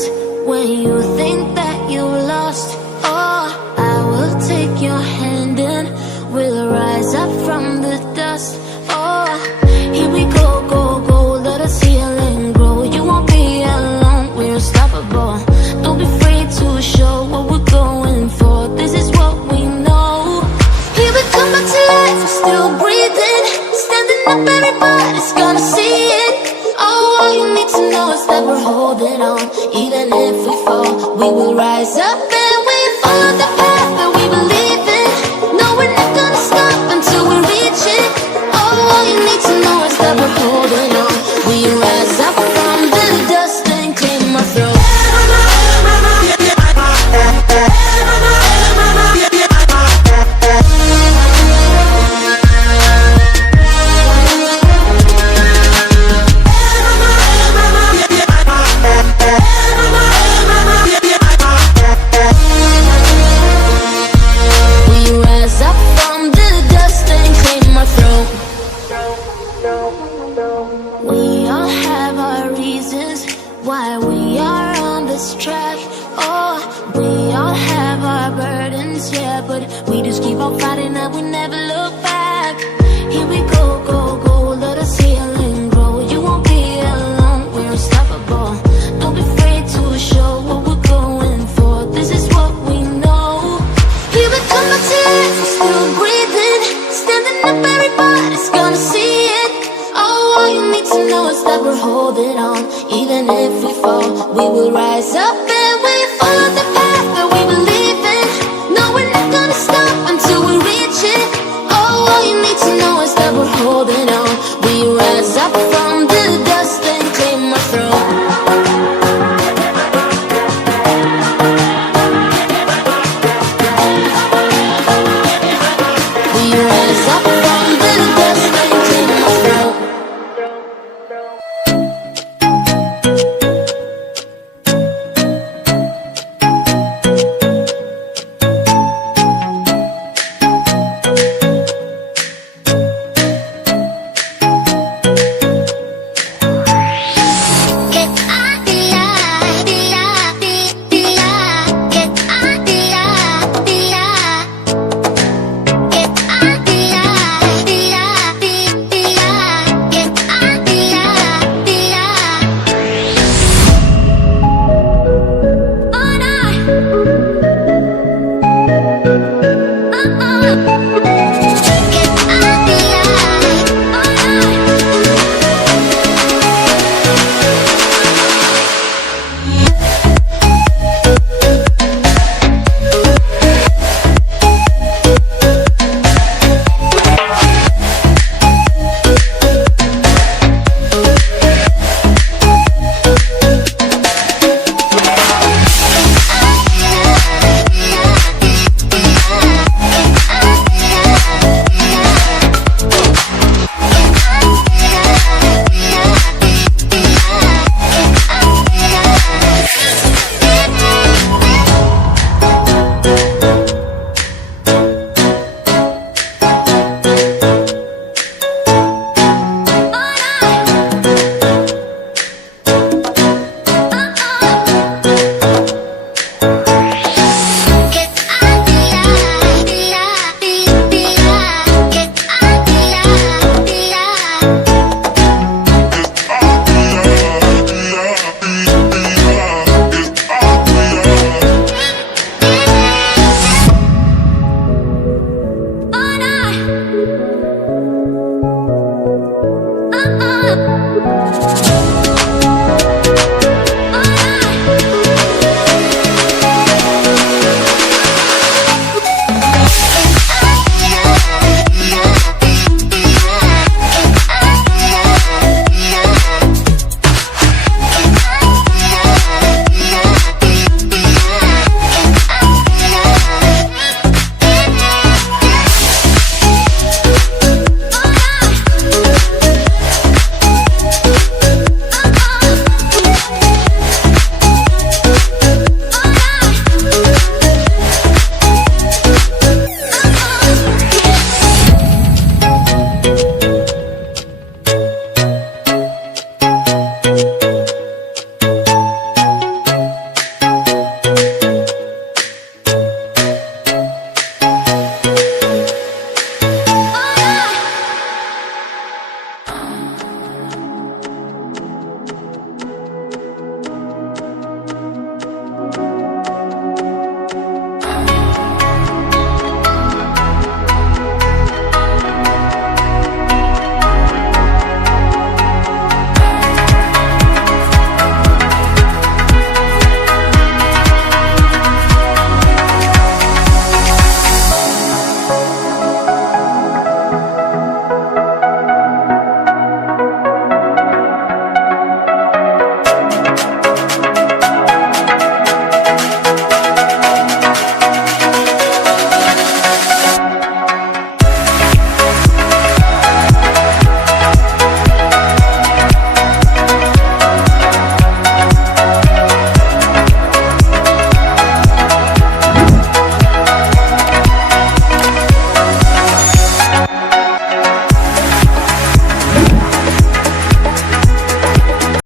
reasons when you think that you lost. Oh, I will take your hand and we'll rise up from the dust. Oh, here we go, go, go, let us heal and grow. You won't be alone, we're unstoppable. Don't be afraid to show what we're going for. This is what we know. Here we come back to life, we're still breathing. Standing up, everybody's gonna see it. Oh, all you need to know is that we're holding on. Even if we fall, we will rise up and we follow the path that we believe in. No, we're not gonna stop until we reach it. Oh, all you need to know is that we're holding on. We rise up from the dust and clean my throat. We all have our reasons why we are on this track. Oh, we all have our burdens, yeah, but we just keep on fighting and we never look back. Here we go, go, go, let us heal and grow. You won't be alone, we're unstoppable. Don't be afraid to show what we're going for. This is what we know. Here we come back to life, we're still breathing. Standing up, everybody's gonna see it. Oh, all you need to know is that we're holding on. Even if we fall, we will rise up and we follow the path that we believe in. No, we're not gonna stop until we reach it. Oh, all you need to know is that we're holding on. We rise up from the dust and clear my throat. We rise up from the dust and clear my throat.